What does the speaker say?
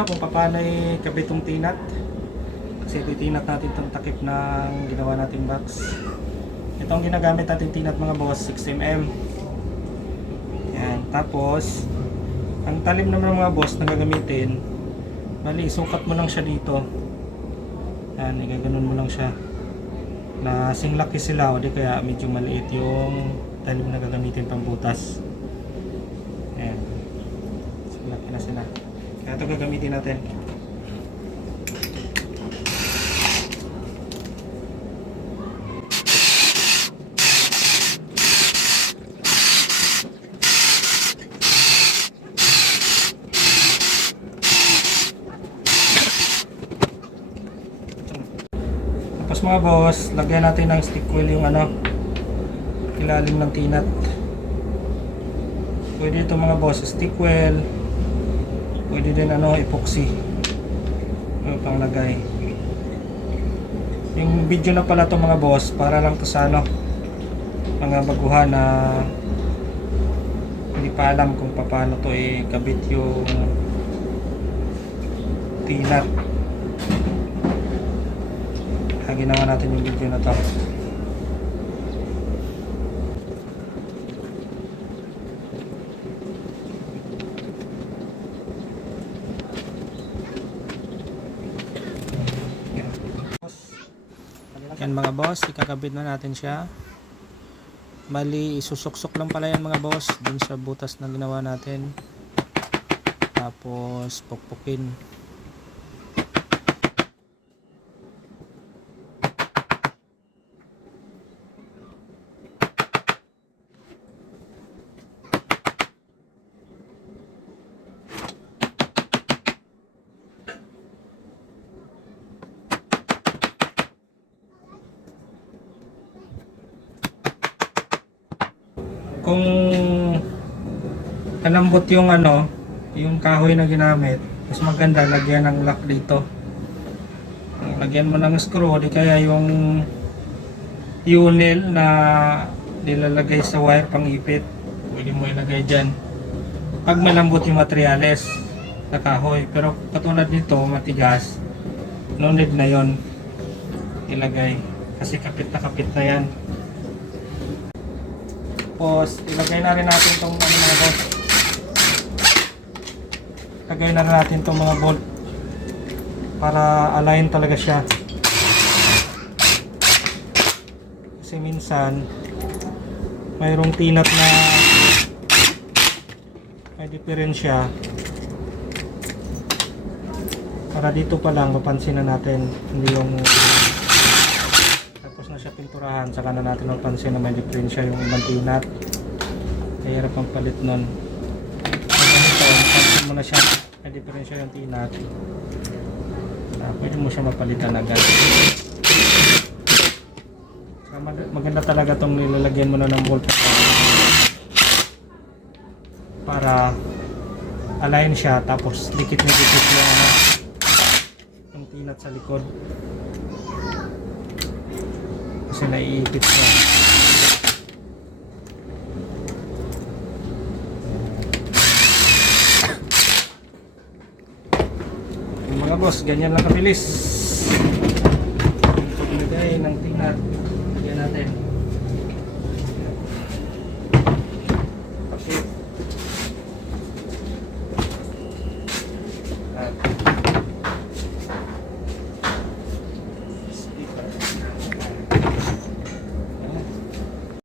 Kung paano ikabit itong tinat, kasi titinat natin itong takip ng ginawa nating box. Ito ang ginagamit natin tinat mga boss, 6mm. Yan. Tapos ang talim naman mga boss na gagamitin, bali isukat mo lang siya dito. Yan, igaganon mo lang siya na singlaki sila o di kaya medyo maliit yung talim na gagamitin pang butas. Yan, singlaki na sila. Kaya ito gagamitin natin. Tapos mga boss, lagyan natin ng stick wheel yung ilalim ng tinat. Pwede ito mga boss, stick wheel. Pwede din epoxy. Panglagay. Yung video na pala to mga boss, para lang to sa mga baguhan na hindi pa alam kung paano to ikabit yung tinat. Ginawa natin yung video na to. Yan mga boss, ikakabit na natin siya. Bali, isusuksok lang pala yan mga boss dun sa butas na ginawa natin. Tapos pukpukin. Kung kalambot yung yung kahoy na ginamit, mas maganda lagyan ng lock dito. Lagyan mo ng screw, di kaya yung unil na nilalagay sa wire pang ipit, pwede mo ilagay dyan pag malambot yung materyales na kahoy. Pero katulad nito matigas, no need na yon ilagay kasi kapit na yan. Tapos ilagay na rin natin itong mga bolt. Ilagay na rin natin itong mga bolt para align talaga siya. Kasi minsan mayroong tinat na may diferensya. Para dito pa lang mapansin na natin, hindi yung na siya pinturahan, saka na natin mapansin na may diferensya yung ibang tinat. Kaya hirap ang palit nun. Ganito, mapansin mo na siya may diferensya yung tinat, pwede mo siya mapalitan agad. Saka maganda talaga itong nilalagyan mo na ng bolt para align siya, tapos dikit na dikit yung tinat sa likod kasi naiipit siya. Yung mga boss, ganyan lang kabilis paglagay ng tinat.